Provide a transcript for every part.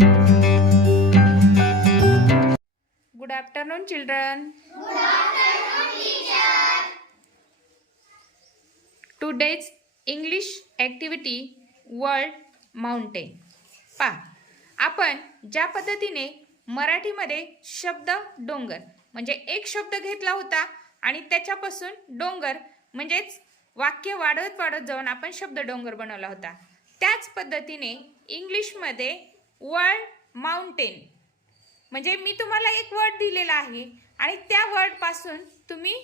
Good afternoon, children. Good afternoon, teacher. Today's English activity world mountain. आपण ज्या पद्धतीने मराठीमध्ये शब्द डोंगर म्हणजे एक शब्द घेतला होता आणि त्याच्यापासून डोंगर म्हणजेच वाक्य वाढत वाढत जाऊन आपण शब्द डोंगर बनवला होता, त्याच पद्धतीने इंग्लिशमध्ये वर्ल्ड माउंटेन म्हणजे मी तुम्हाला एक वर्ड दिलेला आहे आणि त्या वर्ड पासून तुम्ही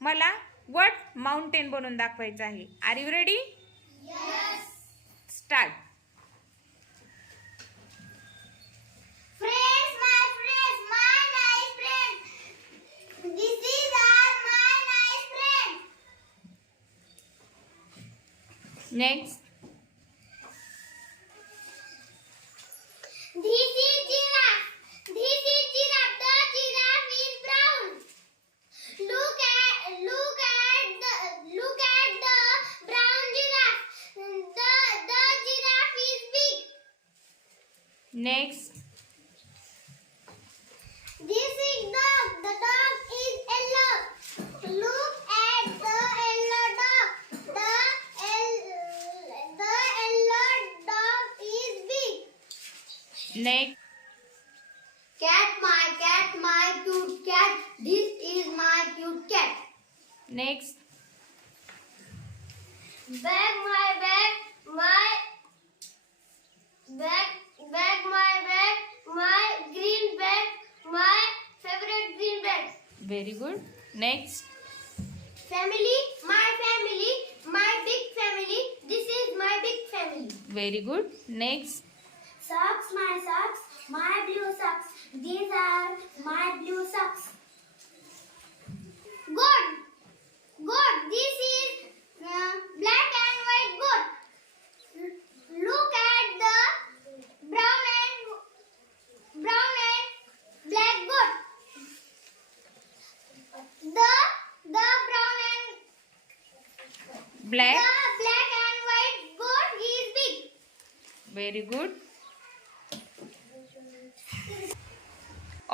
मला वर्ड माउंटेन बनवून दाखवायचं आहे. Are you ready? Yes. Start. Friends, my nice friends. This is our my nice friend. Next. This is giraffe. This is giraffe. The giraffe is brown. Look at the brown giraffe. The giraffe is big. Next. This is dog. The dog is yellow. Look at the yellow dog. The yellow dog is big. Next. Cat, my cute cat. This is my cute cat. Next. Bag, my bag, my green bag, my favorite green bag. Very good. Next. Family, my big family. This is my big family. Very good. Next. Socks, my blue socks. These are my blue socks. Goat. This is black and white goat. Look at the brown and black goat. The brown and black. the black and white goat is big. Very good.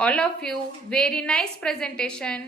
All of you, very nice presentation.